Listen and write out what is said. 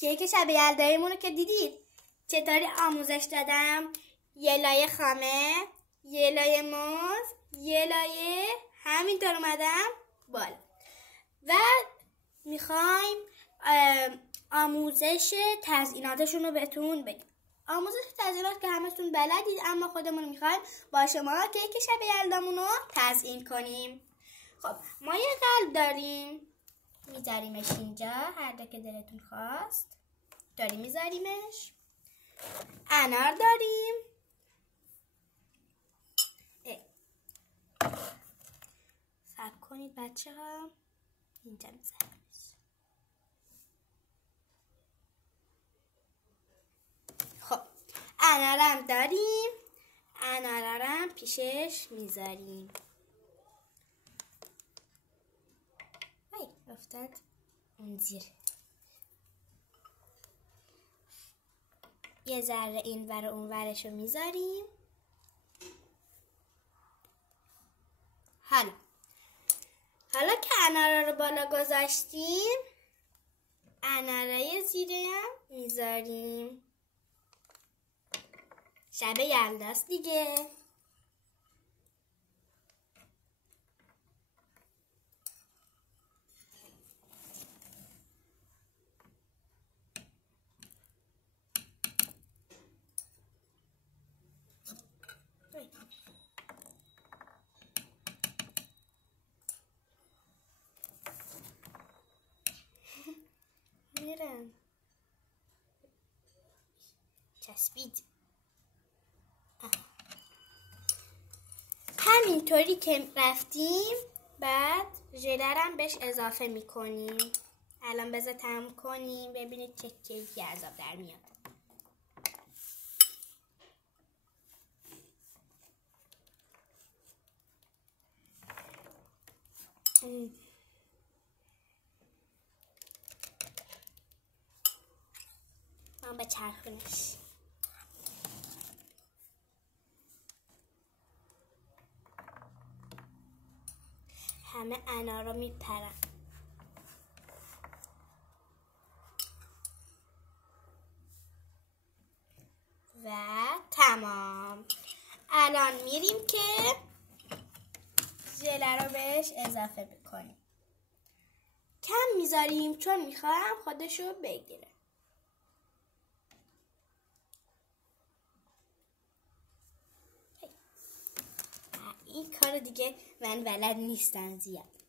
کیک شب یلداییمون رو که دیدید چطوری آموزش دادم؟ یه لایه خامه، یه لایه موز، یه لایه همینطور اومدم بالا و میخوایم آموزش تزییناتشون رو بهتون بگیم. آموزش تزیینات که همتون بلدید، اما خودمون میخوایم با شما کیک شب یلدامون رو تزیین کنیم. خب ما یه قلب داریم، میذاریمش اینجا هر جا که دلتون خواست داریم میذاریمش. انار داریم، صبر کنید بچه ها، اینجا میذاریمش. خب انارم داریم، انارم پیشش میذاریم. افتاد اون زیر. یه ذره این ور اون ورشو میذاریم. حالا که انارا رو بالا گذاشتیم، انارای زیرم میذاریم. شب یلداست دیگه. میرم چسبید. همینطوری که رفتیم بعد ژلرم بهش اضافه میکنیم. الان بذار تموم کنیم ببینید چه کیکی عذاب در میاد. من به چرخونش همه انارا میپرن. و تمام. الان میریم که ژله رو بهش اضافه بکنیم. کم میذاریم چون میخوام خودشو بگیره. این کار دیگه من بلد نیستم زیاد.